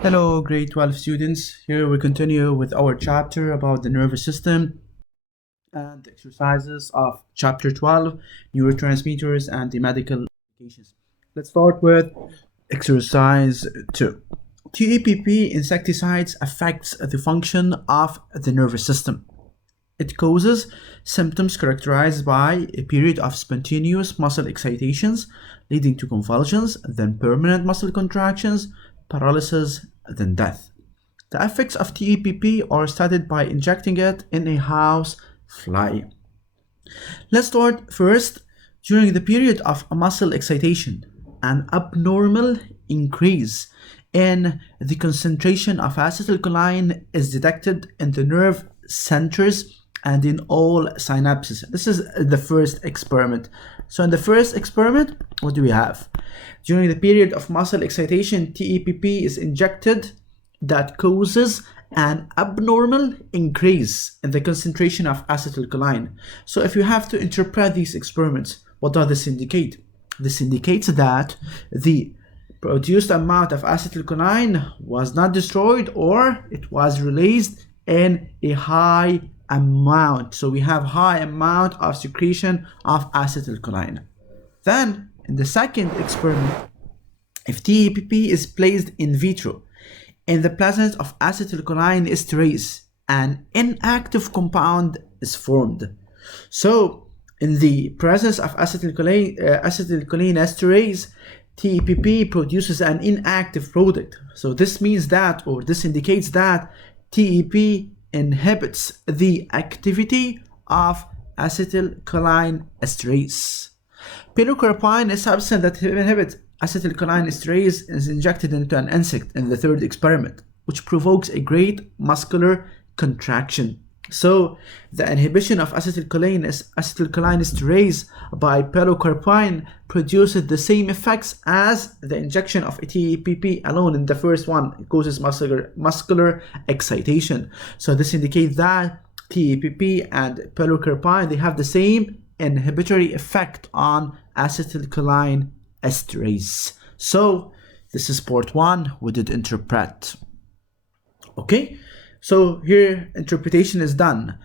Hello, grade 12 students. Here we continue with our chapter about the nervous system and the exercises of chapter 12, neurotransmitters and the medical applications. Let's start with exercise 2. TAPP insecticides affects the function of the nervous system. It causes symptoms characterized by a period of spontaneous muscle excitations leading to convulsions, then permanent muscle contractions, paralysis, then death. The effects of TAPP are studied by injecting it in a house fly. Let's start first. During the period of muscle excitation, an abnormal increase in the concentration of acetylcholine is detected in the nerve centers and in all synapses. This is the first experiment. So in the first experiment, what do we have? During the period of muscle excitation, TAPP is injected that causes an abnormal increase in the concentration of acetylcholine. So if you have to interpret these experiments, what does this indicate? This indicates that the produced amount of acetylcholine was not destroyed, or it was released in a high amount. So we have high amount of secretion of acetylcholine. Then in the second experiment, if TAPP is placed in vitro in the presence of acetylcholine esterase, an inactive compound is formed. So in the presence of acetylcholine esterase, TAPP produces an inactive product. So this means that, or this indicates that, TAPP inhibits the activity of acetylcholine esterase. Pilocarpine, a substance that inhibits acetylcholine esterase, is injected into an insect in the third experiment, which provokes a great muscular contraction. So the inhibition of acetylcholine esterase by pilocarpine produces the same effects as the injection of TAPP alone. In the first one, it causes muscular excitation. So this indicates that TAPP and pilocarpine, they have the same inhibitory effect on acetylcholine esterase. So this is part 1. We did interpret. Okay. So here interpretation is done.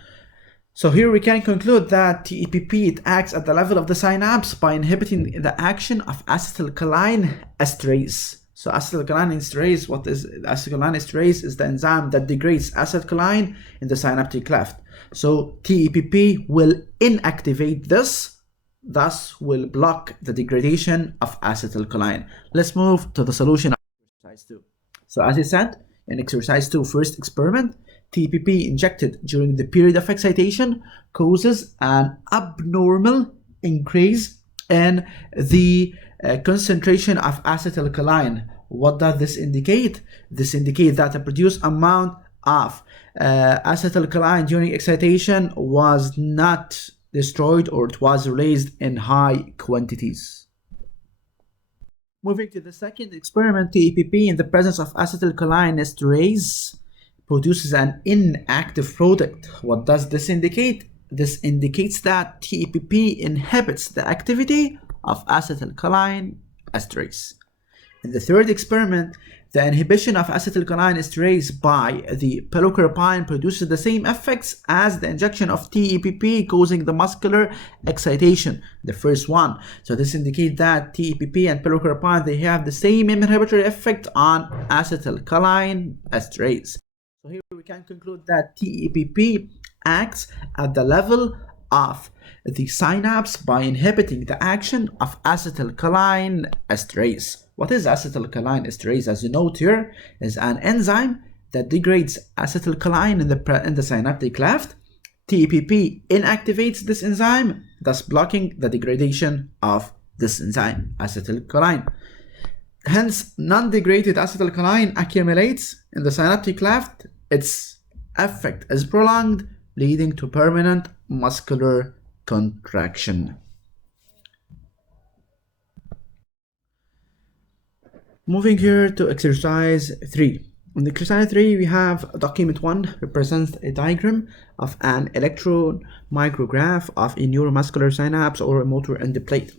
So here we can conclude that TAPP, it acts at the level of the synapse by inhibiting the action of acetylcholine esterase. So acetylcholine esterase, what is acetylcholine esterase? Is the enzyme that degrades acetylcholine in the synaptic cleft. So TAPP will inactivate this, thus will block the degradation of acetylcholine. Let's move to the solution of exercise 2. So as I said, in exercise 2, first experiment, TAPP injected during the period of excitation causes an abnormal increase in the concentration of acetylcholine. What does this indicate? This indicates that the produced amount of acetylcholine during excitation was not destroyed, or it was released in high quantities. Moving to the second experiment, TAPP in the presence of acetylcholine esterase produces an inactive product. What does this indicate? This indicates that TAPP inhibits the activity of acetylcholine esterase. In the third experiment, the inhibition of acetylcholine esterase by the pilocarpine produces the same effects as the injection of TAPP, causing the muscular excitation, the first one. So this indicates that TAPP and pilocarpine, they have the same inhibitory effect on acetylcholine esterase. So here we can conclude that TAPP acts at the level of the synapse by inhibiting the action of acetylcholine esterase. What is acetylcholine esterase? As you note here, is an enzyme that degrades acetylcholine in the synaptic cleft. TAPP inactivates this enzyme, thus blocking the degradation of this enzyme, acetylcholine. Hence, non-degraded acetylcholine accumulates in the synaptic cleft. Its effect is prolonged, leading to permanent muscular contraction. Moving here to exercise 3. In exercise 3, we have document 1 represents a diagram of an electron micrograph of a neuromuscular synapse or a motor end plate.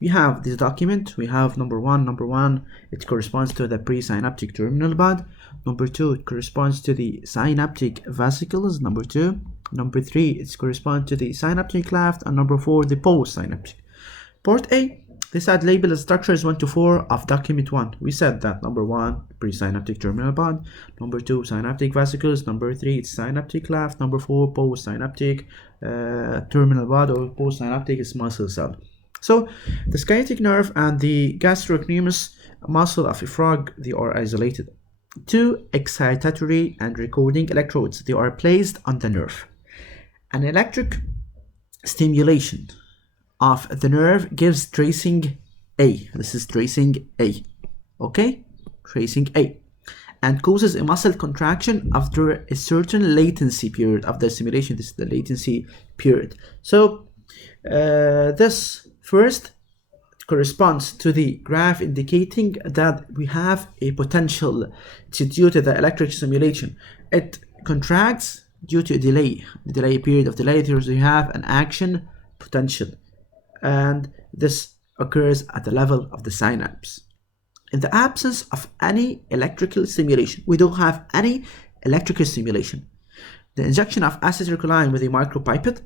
We have this document. We have number one, it corresponds to the presynaptic terminal bud. Number 2, it corresponds to the synaptic vesicles. Number 2. Number 3, it corresponds to the synaptic cleft. And number 4, the postsynaptic. Part A, this had labeled structures 1 to 4 of document 1. We said that number 1, presynaptic terminal bud. Number 2, synaptic vesicles. Number 3, it's synaptic cleft. Number 4, postsynaptic terminal bud or postsynaptic is muscle cell. So the sciatic nerve and the gastrocnemius muscle of a frog, they are isolated. 2 excitatory and recording electrodes, they are placed on the nerve. An electric stimulation of the nerve gives tracing A. This is tracing A. Okay? Tracing A. And causes a muscle contraction after a certain latency period of the stimulation. This is the latency period. So this first corresponds to the graph indicating that we have a potential due to the electric stimulation. It contracts due to a delay. The delay period of delay, we have an action potential. And this occurs at the level of the synapse. In the absence of any electrical stimulation, we don't have any electrical stimulation. The injection of acetylcholine with a micropipette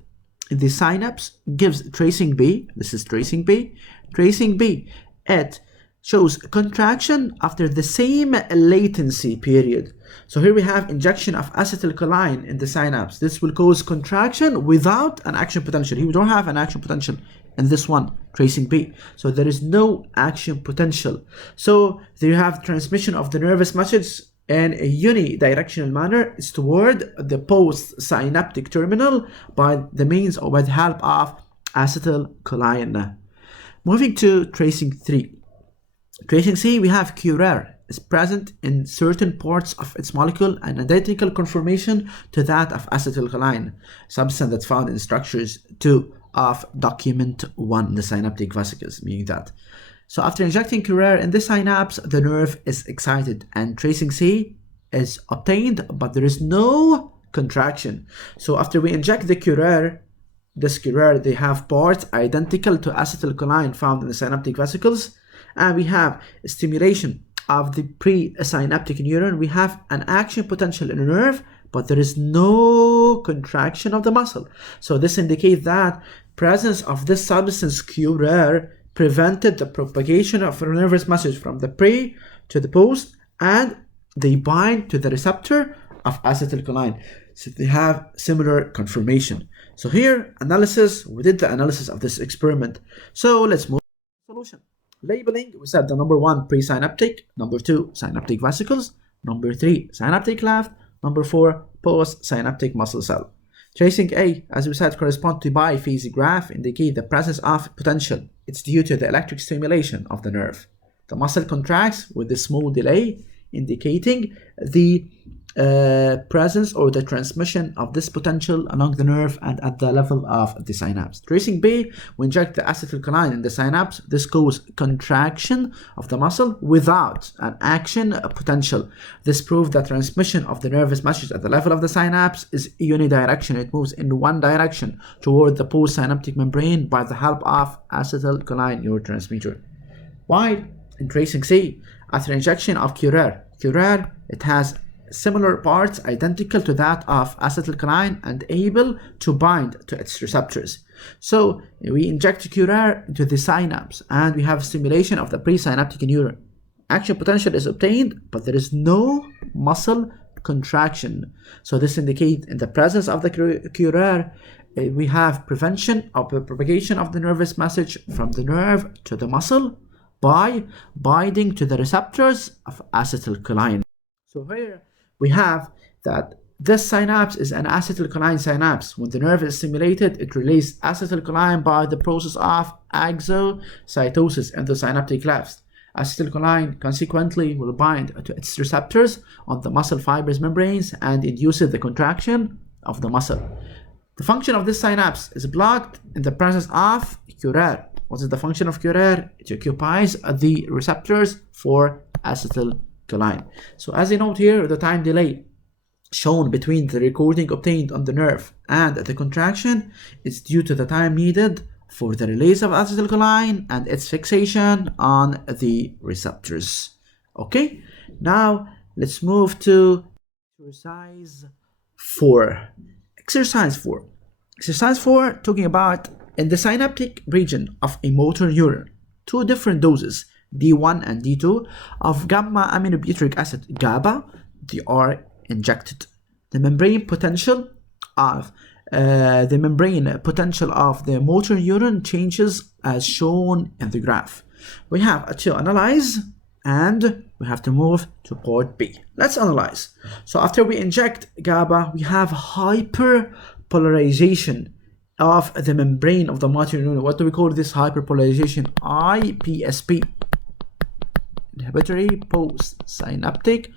in the synapse gives tracing B. This is tracing B. Tracing B. It shows contraction after the same latency period. So here we have injection of acetylcholine in the synapse. This will cause contraction without an action potential. Here we don't have an action potential in this one, tracing B. So there is no action potential. So there you have transmission of the nervous message in a unidirectional manner. It's toward the postsynaptic terminal by the means or by the help of acetylcholine. Moving to tracing 3. Tracing C, we have curare is present in certain parts of its molecule, an identical conformation to that of acetylcholine, substance that's found in structures 2 of document 1, the synaptic vesicles, meaning that. So after injecting curare in the synapse, the nerve is excited and tracing C is obtained, but there is no contraction. So after we inject the curare, this curare, they have parts identical to acetylcholine found in the synaptic vesicles, and we have stimulation of the presynaptic neuron. We have an action potential in a nerve, but there is no contraction of the muscle. So this indicates that presence of this substance curare prevented the propagation of a nervous message from the pre to the post, and they bind to the receptor of acetylcholine. So they have similar conformation. So here, analysis, we did the analysis of this experiment. So let's move to the solution. Labeling, we said the number 1, presynaptic. Number 2, synaptic vesicles. Number 3, synaptic cleft. Number 4, postsynaptic muscle cell. Tracing A, as we said, corresponds to biphase graph, indicate the presence of potential. It's due to the electric stimulation of the nerve. The muscle contracts with a small delay, indicating the presence or the transmission of this potential along the nerve and at the level of the synapse. Tracing B, we inject the acetylcholine in the synapse. This causes contraction of the muscle without an action potential. This proves that transmission of the nervous message at the level of the synapse is unidirectional. It moves in one direction toward the postsynaptic membrane by the help of acetylcholine neurotransmitter. While in tracing C, after injection of curare, it has similar parts identical to that of acetylcholine and able to bind to its receptors. So we inject curare into the synapse and we have stimulation of the presynaptic neuron. Action potential is obtained, but there is no muscle contraction. So this indicates in the presence of the curare, we have prevention of the propagation of the nervous message from the nerve to the muscle by binding to the receptors of acetylcholine. So here we have that this synapse is an acetylcholine synapse. When the nerve is stimulated, it releases acetylcholine by the process of exocytosis in the synaptic clefts. Acetylcholine consequently will bind to its receptors on the muscle fibers membranes and induces the contraction of the muscle. The function of this synapse is blocked in the presence of curare. What is the function of curare? It occupies the receptors for acetylcholine. So as you note here, the time delay shown between the recording obtained on the nerve and the contraction is due to the time needed for the release of acetylcholine and its fixation on the receptors. Okay, now let's move to exercise 4. Exercise 4. Exercise 4 talking about in the synaptic region of a motor neuron, 2 different doses, D1 and D2, of gamma aminobutyric acid, GABA, they are injected. The membrane potential of the motor neuron changes as shown in the graph. We have to analyze and we have to move to part B. Let's analyze. So after we inject GABA, we have hyperpolarization of the membrane of the motor neuron. What do we call this hyperpolarization? IPSP. Inhibitory postsynaptic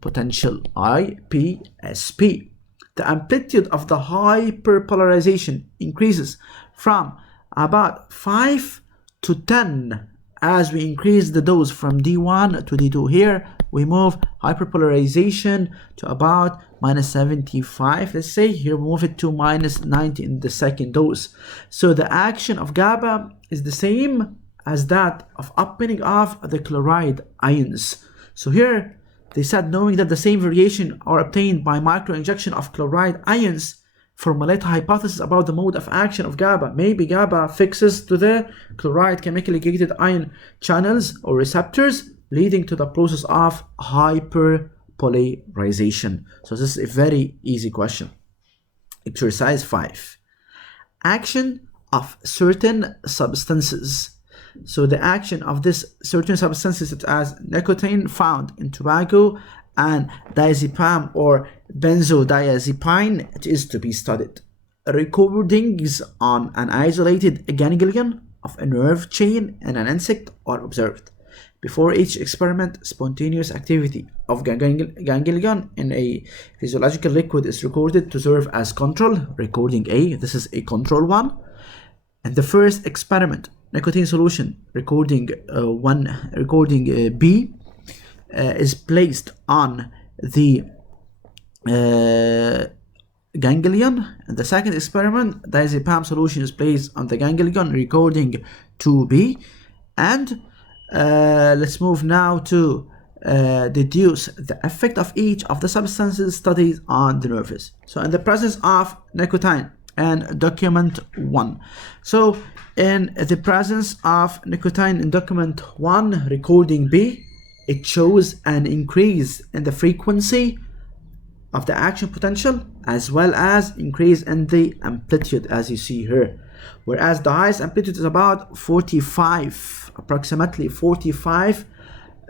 potential, IPSP. The amplitude of the hyperpolarization increases from about 5 to 10 as we increase the dose from D1 to D2. Here we move hyperpolarization to about -75, let's say. Here we move it to -90 in the second dose. So the action of GABA is the same as that of upbinding of the chloride ions. So here they said, knowing that the same variation are obtained by microinjection of chloride ions, formulate a hypothesis about the mode of action of GABA. Maybe GABA fixes to the chloride chemically gated ion channels or receptors, leading to the process of hyperpolarization. So this is a very easy question. Exercise 5. Action of certain substances. So the action of this certain substances such as nicotine found in tobacco and diazepam or benzodiazepine, it is to be studied. Recordings on an isolated ganglion of a nerve chain in an insect are observed. Before each experiment, spontaneous activity of ganglion in a physiological liquid is recorded to serve as control. Recording A, this is a control one. And the first experiment, nicotine solution, recording B, is placed on the ganglion. And the second experiment, diazepam solution, is placed on the ganglion, recording 2B. And let's move now to deduce the effect of each of the substances studied on the nerves. So in the presence of nicotine, and document 1. So in the presence of nicotine in document 1, recording B, it shows an increase in the frequency of the action potential as well as increase in the amplitude, as you see here. Whereas the highest amplitude is about 45, approximately 45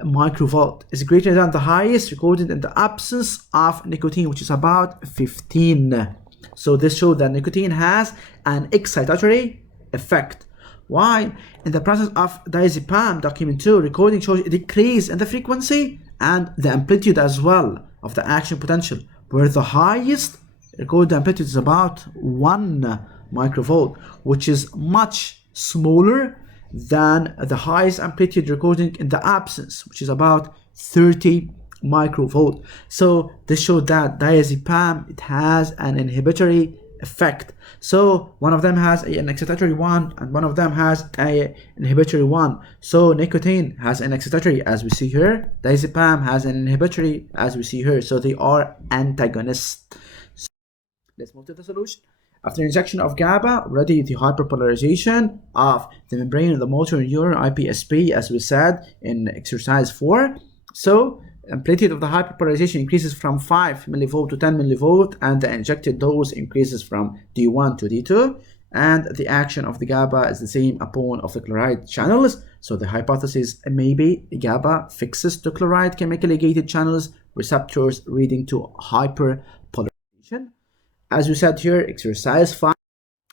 microvolt, is greater than the highest recorded in the absence of nicotine, which is about 15. So this shows that nicotine has an excitatory effect. While in the presence of diazepam, document 2, recording shows a decrease in the frequency and the amplitude as well of the action potential, where the highest recorded amplitude is about 1 microvolt, which is much smaller than the highest amplitude recorded in the absence, which is about 30 microvolt. So this shows that diazepam, it has an inhibitory effect. So one of them has an excitatory one and one of them has an inhibitory one. So nicotine has an excitatory, as we see here. Diazepam has an inhibitory, as we see here. So they are antagonists. So let's move to the solution. After injection of GABA, already the hyperpolarization of the membrane of the motor neuron, IPSP, as we said in exercise 4. So amplitude of the hyperpolarization increases from 5 millivolt to 10 millivolt, and the injected dose increases from D1 to D2, and the action of the GABA is the same upon of the chloride channels. So the hypothesis may be GABA fixes to chloride chemically gated channels receptors, leading to hyperpolarization. As we said here, exercise 5.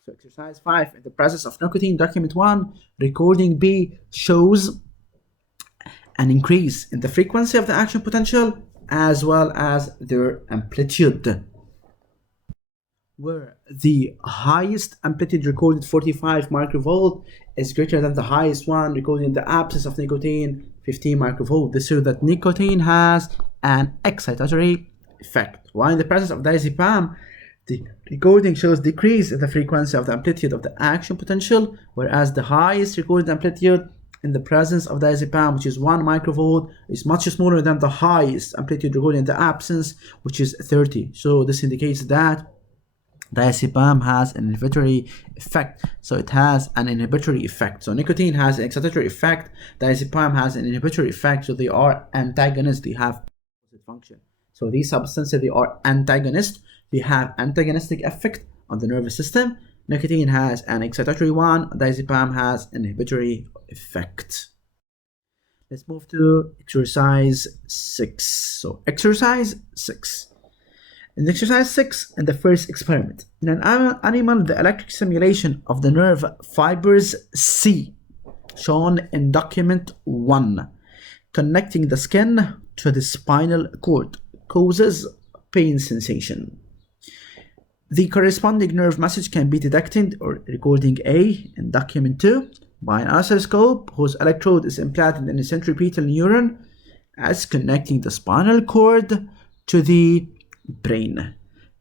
So exercise 5, in the presence of nicotine, document 1, recording B shows an increase in the frequency of the action potential as well as their amplitude, where the highest amplitude recorded 45 microvolt is greater than the highest one recorded in the absence of nicotine, 15 microvolt. This shows that nicotine has an excitatory effect. While in the presence of diazepam, The recording shows decrease in the frequency of the amplitude of the action potential, whereas the highest recorded amplitude in the presence of diazepam, which is 1 microvolt, is much smaller than the highest amplitude recorded in the absence, which is 30. So this indicates that diazepam has an inhibitory effect. So it has an inhibitory effect. So nicotine has an excitatory effect. Diazepam has an inhibitory effect. So they are antagonists. They have opposite function. So these substances, they are antagonists. They have antagonistic effect on the nervous system. Nicotine has an excitatory one. Diazepam has an inhibitory effect. Let's move to exercise 6. So exercise 6. In exercise 6, in the first experiment, in an animal, the electric stimulation of the nerve fibers C, shown in document 1, connecting the skin to the spinal cord, causes pain sensation. The corresponding nerve message can be detected, or recording A, in document 2, by an oscilloscope whose electrode is implanted in the centripetal neuron as connecting the spinal cord to the brain.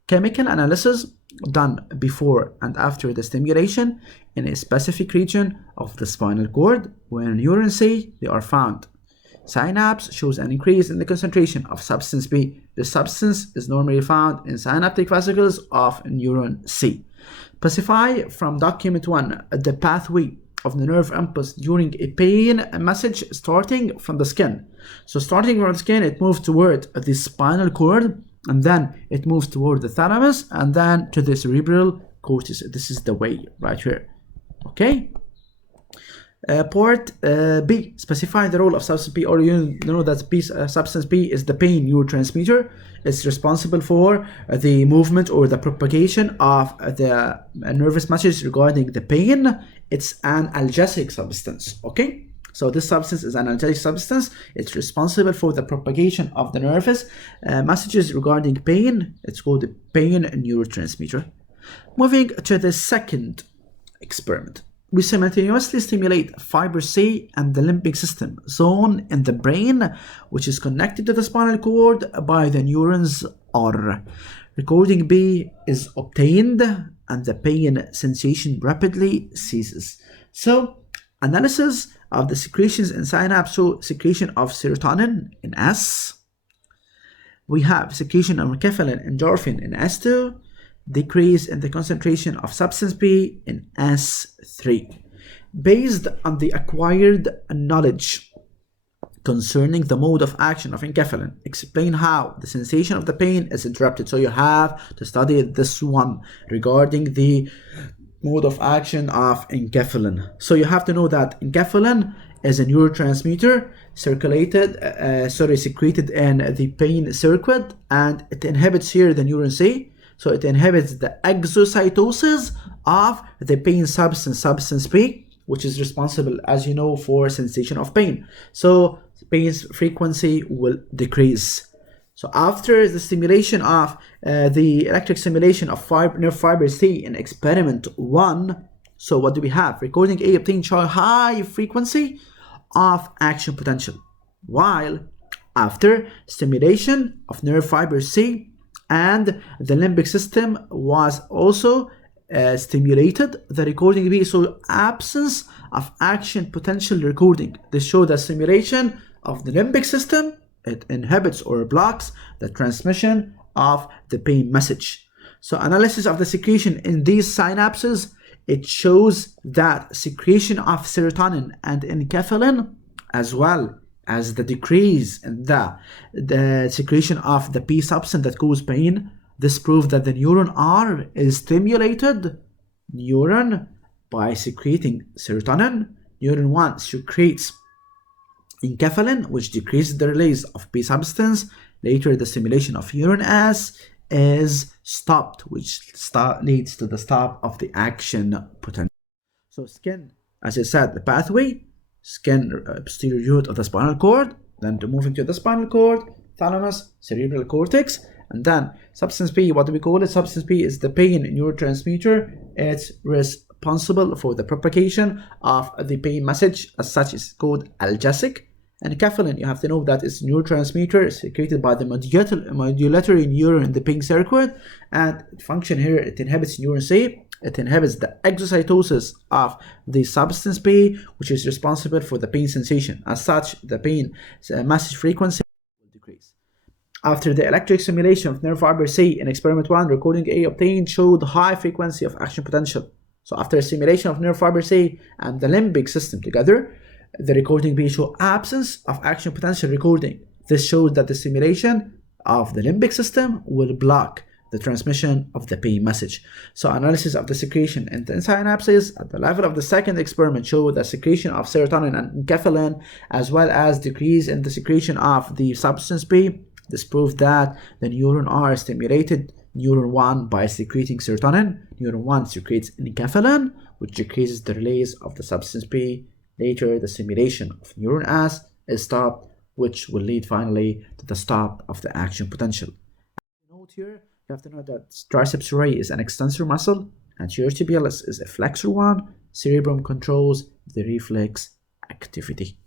Chemical analysis done before and after the stimulation in a specific region of the spinal cord where neurons C they are found. Synapse shows an increase in the concentration of substance B. The substance is normally found in synaptic vesicles of neuron C. Specify from document 1 the pathway of the nerve impulse during a pain message starting from the skin. So starting from the skin, it moves toward the spinal cord, and then it moves toward the thalamus, and then to the cerebral cortex. This is the way right here. Okay. Part B, specify the role of substance B, or you know that substance B is the pain neurotransmitter. It's responsible for the movement or the propagation of the nervous messages regarding the pain. It's an analgesic substance. Okay. So this substance is an analgesic substance. It's responsible for the propagation of the nervous messages regarding pain. It's called the pain neurotransmitter. Moving to the second experiment. We simultaneously stimulate fiber C and the limbic system zone in the brain, which is connected to the spinal cord by the neurons R. Recording B is obtained and the pain sensation rapidly ceases. So, analysis of the secretions in synapse, so secretion of serotonin in S. We have secretion of enkephalin and endorphin in S2. Decrease in the concentration of substance B in S3. Based on the acquired knowledge concerning the mode of action of enkephalin, explain how the sensation of the pain is interrupted. So you have to study this one regarding the mode of action of enkephalin. So you have to know that enkephalin is a neurotransmitter secreted in the pain circuit, and it inhibits here the neuron C. So it inhibits the exocytosis of the pain substance B, which is responsible, as you know, for sensation of pain. So pain's frequency will decrease. So after the stimulation of the electric stimulation of nerve fiber C in experiment 1, so what do we have? Recording A obtained high frequency of action potential, while after stimulation of nerve fiber C and the limbic system was also stimulated, the recording B, so absence of action potential recording. This shows that stimulation of the limbic system, it inhibits or blocks the transmission of the pain message. So analysis of the secretion in these synapses, it shows that secretion of serotonin and enkephalin, as well as the decrease in the secretion of the P substance that causes pain. This proves that the neuron R is stimulated neuron by secreting serotonin. Neuron 1 secretes enkephalin, which decreases the release of P substance. Later, the stimulation of neuron S is stopped, which leads to the stop of the action potential. So skin, as I said, the pathway, skin posterior root of the spinal cord, then moving to the spinal cord, thalamus, cerebral cortex, and then substance P. What do we call it? Substance P is the pain neurotransmitter. It's responsible for the propagation of the pain message. As such, it's called analgesic. And enkephalin, you have to know that it's a neurotransmitter secreted by the modulatory neuron in the pink circuit, and its function here, it inhibits neuron C. It inhibits the exocytosis of the substance P, which is responsible for the pain sensation. As such, the pain message frequency will decrease. After the electric stimulation of nerve fiber C in experiment 1, recording A obtained showed high frequency of action potential. So after stimulation of nerve fiber C and the limbic system together, the recording B showed absence of action potential recording. This shows that the stimulation of the limbic system will block the transmission of the pain message. So analysis of the secretion in the synapses at the level of the second experiment showed the secretion of serotonin and enkephalin, as well as decrease in the secretion of the substance P. This proved that the neuron are stimulated. Neuron 1 by secreting serotonin. Neuron 1 secretes enkephalin, which decreases the release of the substance P. Later, the stimulation of neuron S is stopped, which will lead finally to the stop of the action potential. Note here, you have to know that triceps surae is an extensor muscle, anterior tibialis is a flexor one. Cerebrum controls the reflex activity.